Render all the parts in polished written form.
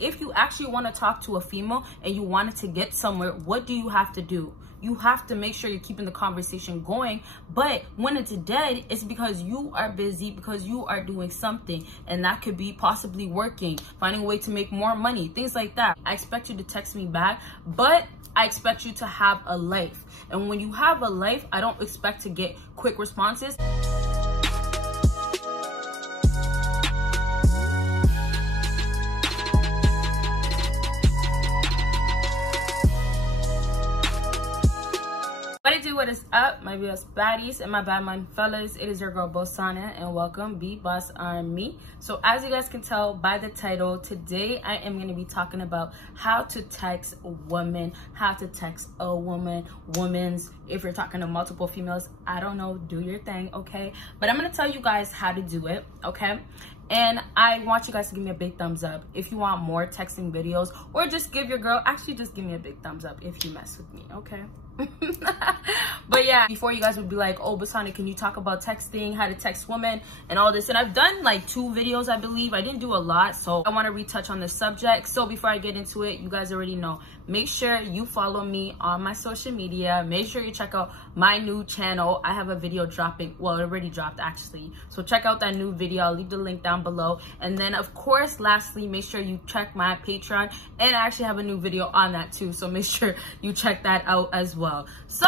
if you actually want to talk to a female and you wanted to get somewhere, what do you have to do? You have to make sure you're keeping the conversation going. But when it's dead, it's because you are busy, because you are doing something, and that could be possibly working, finding a way to make more money, things like that. I expect you to text me back, but I expect you to have a life. And when you have a life, I don't expect to get quick responses. What is up, my BBoss baddies and my bad mind fellas? It is your girl Bosana, and welcome BBossArmy. So as you guys can tell by the title, today I am going to be talking about how to text a woman, how to text a woman, women's. If you're talking to multiple females, I don't know, do your thing, okay? But I'm going to tell you guys how to do it, okay? And I want you guys to give me a big thumbs up if you want more texting videos, or just give your girl, actually just give me a big thumbs up if you mess with me, okay? But yeah, before you guys would be like, oh, Bosana, can you talk about texting, how to text women and all this? And I've done like 2 videos, I believe. I didn't do a lot, so I want to retouch on this subject. So before I get into it, you guys already know, make sure you follow me on my social media. Make sure you check out my new channel. I have a video dropping, well, it already dropped actually, so check out that new video. I'll leave the link down below. And then of course, lastly, make sure you check my Patreon, and I actually have a new video on that too, so make sure you check that out as well. So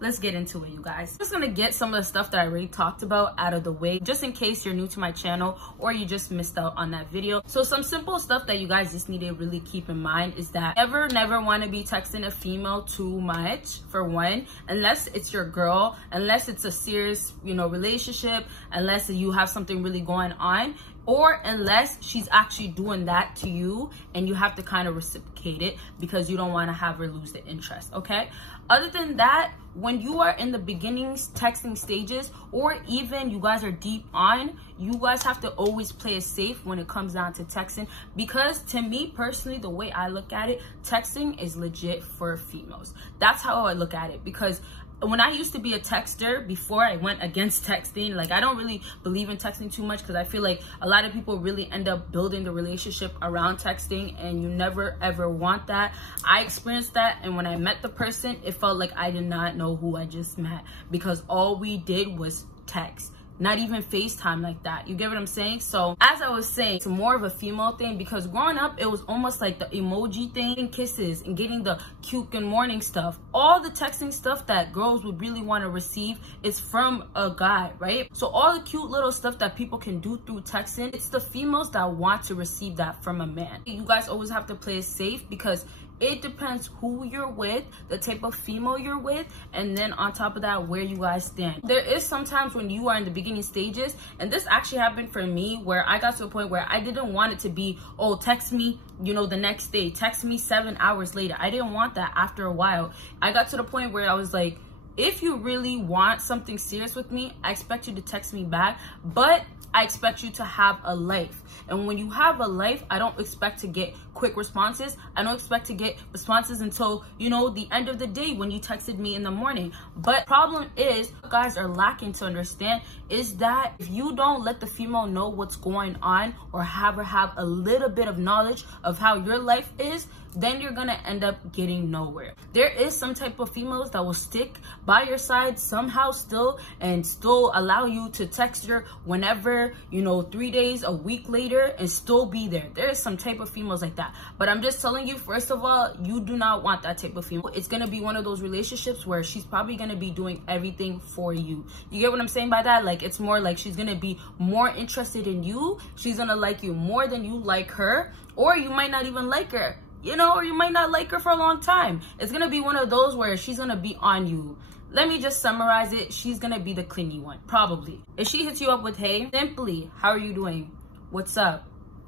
let's get into it, you guys. I'm just gonna get some of the stuff that I already talked about out of the way, just in case you're new to my channel or you just missed out on that video. So some simple stuff that you guys just need to really keep in mind is that never want to be texting a female too much, for one, unless it's your girl, unless it's a serious, relationship, unless you have something really going on, or unless she's actually doing that to you and you have to kind of reciprocate it because you don't want to have her lose the interest, okay? Other than that, when you are in the beginning texting stages, or even you guys are deep on, you guys have to always play it safe when it comes down to texting, because to me personally, the way I look at it, texting is legit for females. That's how I look at it, because when I used to be a texter, before I went against texting, like I don't really believe in texting too much, because I feel like a lot of people really end up building the relationship around texting, and you never ever want that. I experienced that, and when I met the person, it felt like I did not know who I just met, because all we did was text. Not even FaceTime like that. You get what I'm saying? So as I was saying, it's more of a female thing, because growing up, it was almost like the emoji thing, and kisses, and getting the cute good morning stuff. All the texting stuff that girls would really want to receive is from a guy, right? So all the cute little stuff that people can do through texting, it's the females that want to receive that from a man. You guys always have to play it safe, because it depends who you're with, the type of female you're with, and then on top of that, where you guys stand. There is sometimes when you are in the beginning stages, and this actually happened for me, where I got to a point where I didn't want it to be, oh, text me, the next day, text me 7 hours later. I didn't want that. After a while, I got to the point where I was like, if you really want something serious with me, I expect you to text me back, but I expect you to have a life. And when you have a life, I don't expect to get quick responses. I don't expect to get responses until, the end of the day when you texted me in the morning. But problem is, what guys are lacking to understand is that if you don't let the female know what's going on, or have her have a little bit of knowledge of how your life is, then you're gonna end up getting nowhere. There is some type of females that will stick by your side somehow still, and still allow you to text her whenever, 3 days, a week later, and still be there. There is some type of females like that. But I'm just telling you, first of all, you do not want that type of female. It's gonna be one of those relationships where she's probably gonna be doing everything for you. You get what I'm saying by that? Like, it's more like she's gonna be more interested in you. She's gonna like you more than you like her, or you might not even like her. Or you might not like her for a long time. It's gonna be one of those where she's gonna be on you. Let me just summarize it. She's gonna be the clingy one, probably. If she hits you up with, hey, simply, how are you doing? What's up?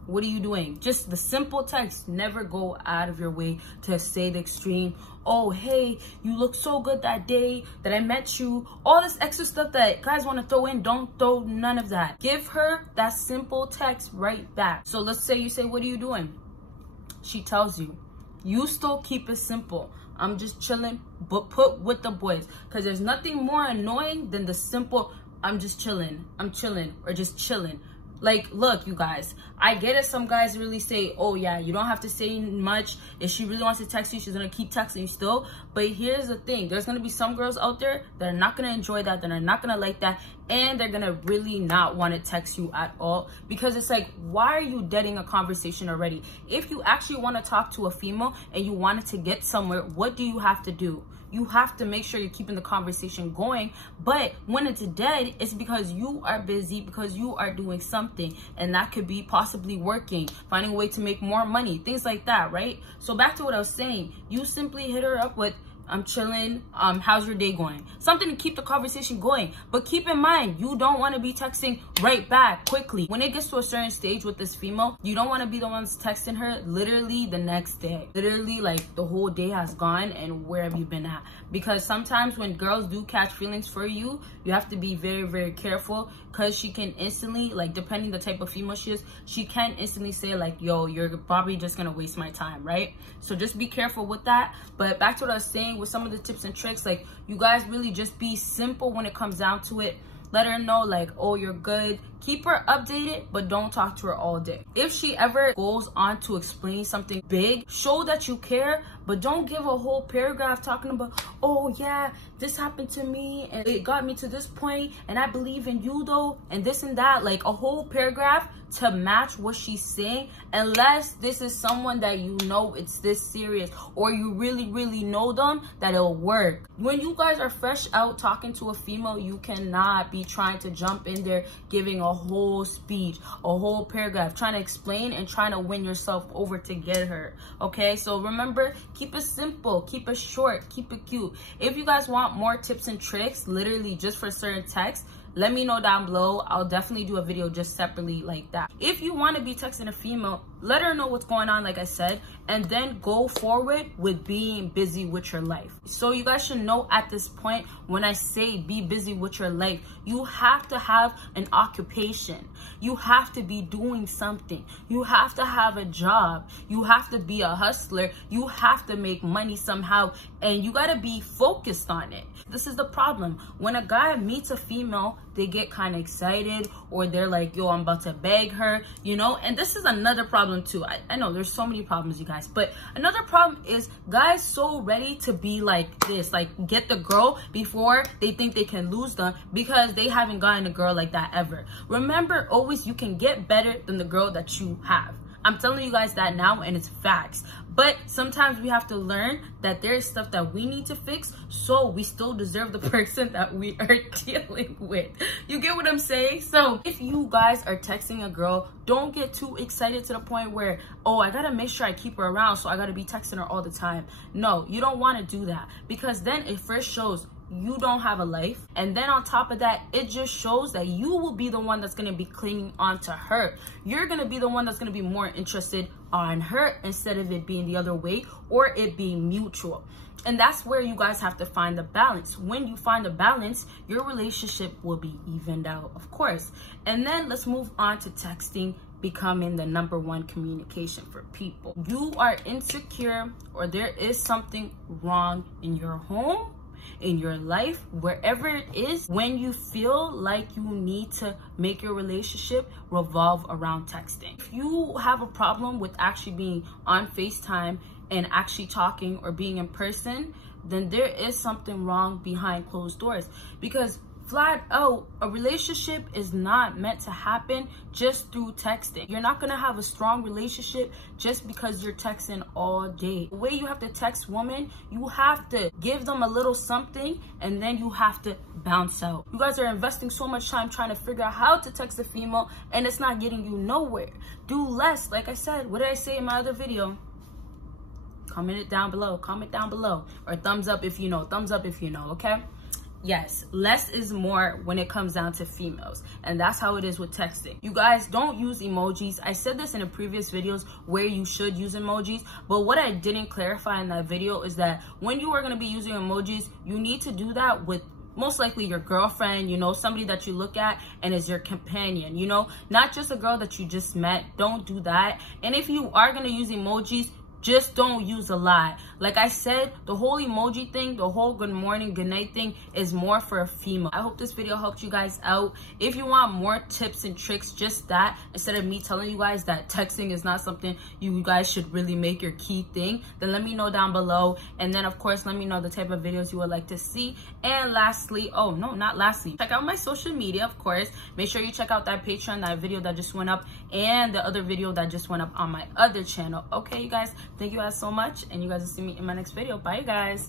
What are you doing? Just the simple text. Never go out of your way to say the extreme, oh, hey, you look so good that day that I met you. All this extra stuff that guys want to throw in, don't throw none of that. Give her that simple text right back. So let's say you say, what are you doing? She tells you. You still keep it simple. I'm just chilling, but put with the boys, because there's nothing more annoying than the simple, I'm just chilling, I'm chilling, or just chilling. Like, look, you guys, I get it. Some guys really say, oh yeah, you don't have to say much. If she really wants to text you, she's gonna keep texting you still. But here's the thing, there's gonna be some girls out there that are not gonna enjoy that, that are not gonna like that, and they're gonna really not want to text you at all, because it's like, why are you deading a conversation already? If you actually want to talk to a female and you wanted to get somewhere, what do you have to do? You have to make sure you're keeping the conversation going. But when it's dead, it's because you are busy, because you are doing something, and that could be possibly working, finding a way to make more money, things like that, right? So back to what I was saying, you simply hit her up with, I'm chilling, how's your day going? Something to keep the conversation going. But keep in mind, you don't want to be texting right back quickly. When it gets to a certain stage with this female, you don't want to be the ones texting her literally the next day. Literally, like, the whole day has gone and where have you been at? Because sometimes when girls do catch feelings for you, you have to be very, very careful, because she can instantly, like, depending the type of female she is, she can instantly say like, yo, you're probably just gonna waste my time, right? So just be careful with that. But back to what I was saying with some of the tips and tricks, like, you guys really just be simple when it comes down to it. Let her know like, oh, you're good. Keep her updated, but don't talk to her all day. If she ever goes on to explain something big, show that you care, but don't give a whole paragraph talking about, oh yeah, this happened to me and it got me to this point and I believe in you though, and this and that. Like, a whole paragraph to match what she's saying, unless this is someone that you know it's this serious, or you really know them, that it'll work. When you guys are fresh out talking to a female, you cannot be trying to jump in there giving a whole speech, a whole paragraph, trying to explain and trying to win yourself over to get her. Okay, so remember, keep it simple, keep it short, keep it cute. If you guys want more tips and tricks, literally just for certain texts, let me know down below. I'll definitely do a video just separately like that. If you want to be texting a female, let her know what's going on, like I said, and then go forward with being busy with your life. So you guys should know at this point, when I say be busy with your life, you have to have an occupation. You have to be doing something. You have to have a job. You have to be a hustler. You have to make money somehow, and you got to be focused on it. This is the problem. When a guy meets a female, they get kind of excited, or they're like, yo, I'm about to beg her, you know? And this is another problem too. I know there's so many problems, you guys, but another problem is guys so ready to be like this, like get the girl before they think they can lose them, because they haven't gotten a girl like that ever. Remember, always, you can get better than the girl that you have. I'm telling you guys that now, and it's facts. But sometimes we have to learn that there's stuff that we need to fix, so we still deserve the person that we are dealing with. You get what I'm saying? So if you guys are texting a girl, don't get too excited to the point where, oh, I gotta make sure I keep her around, so I gotta be texting her all the time. No, you don't want to do that, because then it first shows you don't have a life, and then on top of that, it just shows that you will be the one that's going to be clinging on to her. You're going to be the one that's going to be more interested on her instead of it being the other way, or it being mutual. And that's where you guys have to find the balance. When you find the balance, your relationship will be evened out, of course. And then let's move on to texting becoming the #1 communication for people. You are insecure, or there is something wrong in your home, in your life, wherever it is, when you feel like you need to make your relationship revolve around texting. If you have a problem with actually being on FaceTime and actually talking or being in person, then there is something wrong behind closed doors, because flat out, a relationship is not meant to happen just through texting. You're not gonna have a strong relationship just because you're texting all day. The way you have to text women, you have to give them a little something, and then you have to bounce out. You guys are investing so much time trying to figure out how to text a female, and it's not getting you nowhere. Do less. Like I said, what did I say in my other video? Comment it down below. Comment down below, or thumbs up if you know. Thumbs up if you know, okay? Yes, less is more when it comes down to females, and that's how it is with texting. You guys, don't use emojis. I said this in the previous videos where you should use emojis, but what I didn't clarify in that video is that when you are going to be using emojis, you need to do that with most likely your girlfriend, you know, somebody that you look at and is your companion, you know, not just a girl that you just met. Don't do that. And if you are going to use emojis, just don't use a lot. Like I said, the whole emoji thing, the whole good morning, good night thing is more for a female. I hope this video helped you guys out. If you want more tips and tricks, just that, instead of me telling you guys that texting is not something you guys should really make your key thing, then let me know down below. And then of course, let me know the type of videos you would like to see. And lastly, oh no, not lastly, check out my social media, of course. Make sure you check out that Patreon, that video that just went up, and the other video that just went up on my other channel. Okay, you guys, thank you guys so much, and you guys will see me in my next video. Bye, you guys.